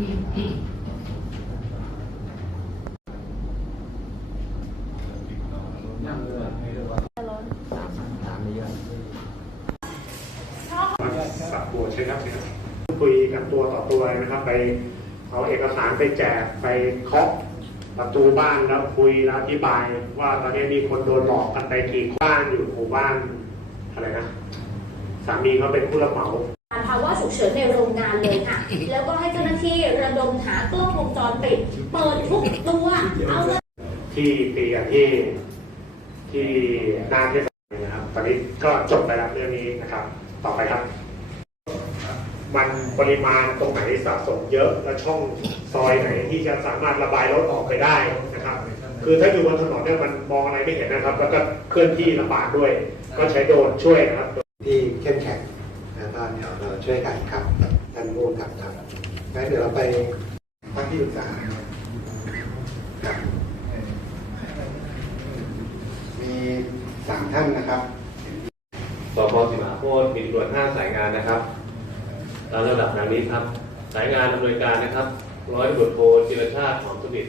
สับบัวใช่ครับใช่ยคุยกันตัวต่อตัวนะครับ ไปเอาเอกสารไปแจกไปเคาะประตูบ้านแล้วคุยแล้วอธิบาย ว่าตอนนี้มีคนโดนหลอกกันไปกี่บ้านอยู่หมู่บ้านอะไรนะสามีเขาเป็นผู้รับเหมา ระดมหากล้องวงจรปิดเปิดทุกตัวเอาเงินที่ตีกันที่ที่หน้าเทศบาลนะครับ ตอนนี้ก็จบไปแล้วเรื่องนี้นะครับ ต่อไปครับ มันปริมาณตรงไหนสะสมเยอะและช่องซอยไหนที่จะสามารถระบายรถออกไปได้นะครับ คือถ้าอยู่บนถนนเนี่ยมันมองอะไรไม่เห็นนะครับ แล้วก็เคลื่อนที่ลำบากด้วย ก็ใช้โดรนช่วยนะครับ ที่เข้มแข็งนะก็เดี๋ยวเราช่วยกันครับท่านผู้กำกับครับ งั้นเดี๋ยวเราไปพักที่ปรึกษาครับมีสามท่านนะครับสพสิมาโพธิ์มีตำรวจห้าสายงานนะครับตามระดับดังนี้ครับ สายงานอำนวยการนะครับ ร้อยตำรวจโทจิรชาติหอมสนิท